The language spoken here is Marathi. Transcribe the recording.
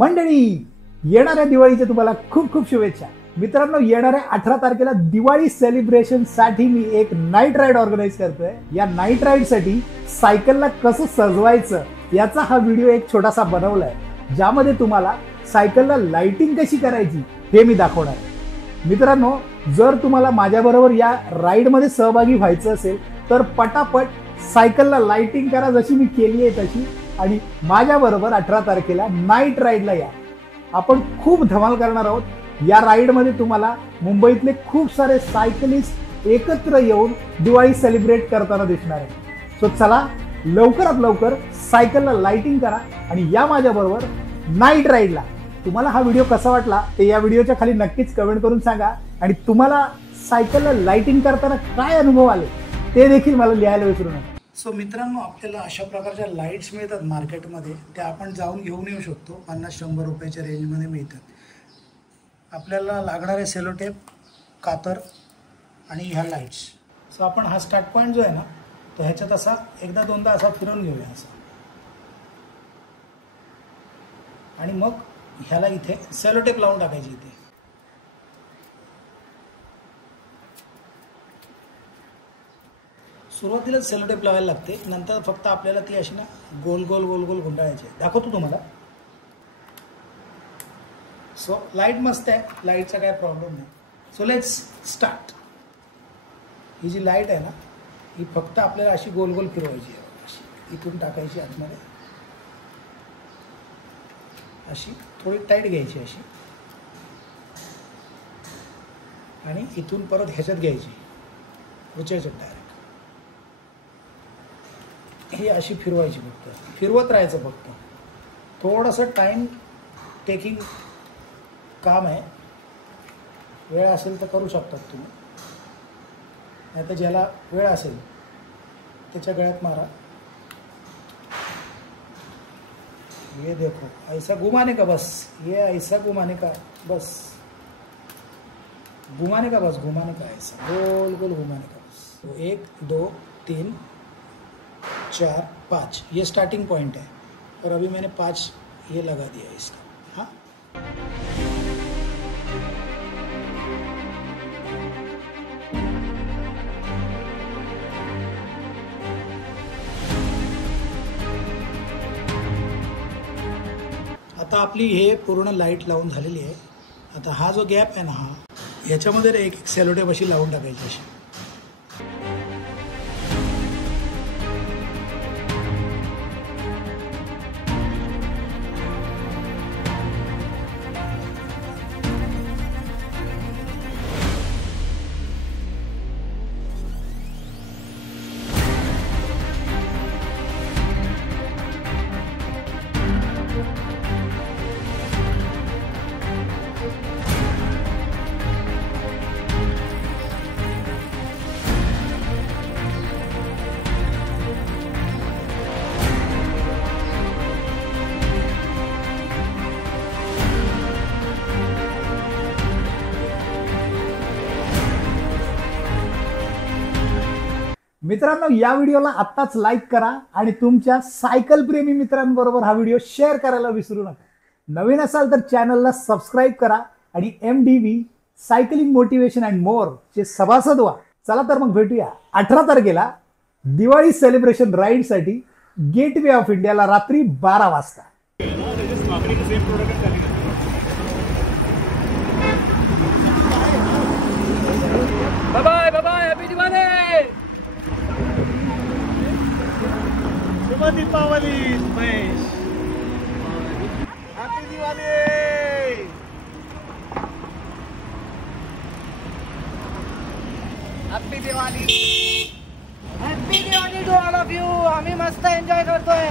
मंडळी, येणाऱ्या दिवाळीच्या तुम्हाला खूप खूप शुभेच्छा. मित्रांनो, येणाऱ्या 18 तारखेला दिवाळी सेलिब्रेशन साठी मी एक नाईट राईड ऑर्गनाईज करतोय. या नाईट राईड साठी सायकलला कसं सजवायचं याचा हा व्हिडिओ एक छोटासा बनवलाय, ज्यामध्ये तुम्हाला सायकलला लाइटिंग कशी करायची हे मी दाखवणार. मित्रांनो, जर तुम्हाला माझ्याबरोबर या राईड मध्ये सहभागी व्हायचं असेल तर पटापट सायकलला लाइटिंग करा, जशी मी केली आहे तशी, आणि माझ्याबरोबर 18 तारखेला नाईट राईडला या. आपण खूप धमाल करणार आहोत. या राईड मध्ये तुम्हाला मुंबईतले खूप सारे सायकलिस्ट एकत्र येऊन दिवाळी सेलिब्रेट करताना दिसणार आहे. सो चला, लवकरात लवकर सायकलला लाइटिंग करा आणि या माझ्याबरोबर नाईट राईडला. तुम्हाला हा व्हिडिओ कसा वाटला ते या व्हिडिओच्या खाली नक्कीच कमेंट करून सांगा, आणि तुम्हाला सायकलला लाइटिंग करताना काय अनुभव आले ते देखील मला लिहायला विसरू नका. सो मित्रांनो, आपल्याला अशा प्रकारच्या लाईट्स मिळतात मार्केटमध्ये. त्या आपण जाऊन घेऊन येऊ शकतो. 50-100 रुपयाच्या रेंजमध्ये मिळतात. आपल्याला लागणारे सेलोटेप, कातर आणि ह्या लाईट्स. सो आपण हा स्टार्ट पॉईंट जो आहे ना, तो ह्याच्यात असा एकदा दोनदा असा फिरवून घेऊया असं, आणि मग ह्याला इथे सेलोटेप लावून टाकायची. इथे सुरुवातीला सेलोटेप लावायला लागते, नंतर फक्त आपल्याला ती अशी ना गोल गोल गोल गोल गुंडाळायची. दाखवतो तुम्हाला. सो लाईट मस्त आहे, लाईटचा काय प्रॉब्लेम नाही. So let's start. ही जी लाईट आहे ना, ही फक्त आपल्याला अशी गोल गोल फिरवायची आहे. अशी इथून टाकायची आतमध्ये, अशी थोडी टाईट घ्यायची अशी, आणि इथून परत ह्याच्यात घ्यायची, उचलायचं डायरेक्ट. ही अशी फिरवायची, फक्त फिरवत राहायचं. फक्त थोडंसं टाईम टेकिंग काम आहे. वेळ असेल तर करू शकतात तुम्ही, नाही तर ज्याला वेळ असेल त्याच्या गळ्यात मारा. ये देखो, ऐसा घुमाने का बस, ये ऐसा घुमाने का बस, घुमाने का बस, घुमाने का, ऐसा गोल गोल घुमाने का बस. 1 2 3 4 5 ये स्टार्टिंग पॉइंट है, और अभी मैंने 5 ये लगा दिया इसका. हाँ, आता आपली हे पूर्ण लाईट लावून झालेली आहे. आता हा जो गॅप आहे ना, हा याच्यामध्ये एक सेलोटेप अशी लावून टाकायची अशी. मित्रांनो, या व्हिडिओला आत्ताच लाईक करा आणि तुमच्या सायकल प्रेमी मित्रांबरोबर हा व्हिडिओ शेअर करायला विसरू नका. नवीन असाल तर चॅनलला सबस्क्राईब करा आणि MDV cycling motivation and more चे सभासद व्हा. चला तर मग भेटूया 18 तारखेला दिवाळी सेलिब्रेशन राईड साठी गेटवे ऑफ इंडियाला रात्री 12 वाजता. Bye bye, happy Diwali. शुभ Deepavali Mahesh. Happy Diwali. Happy Diwali. Happy Diwali to all of you. आम्ही मस्त एन्जॉय करतोय.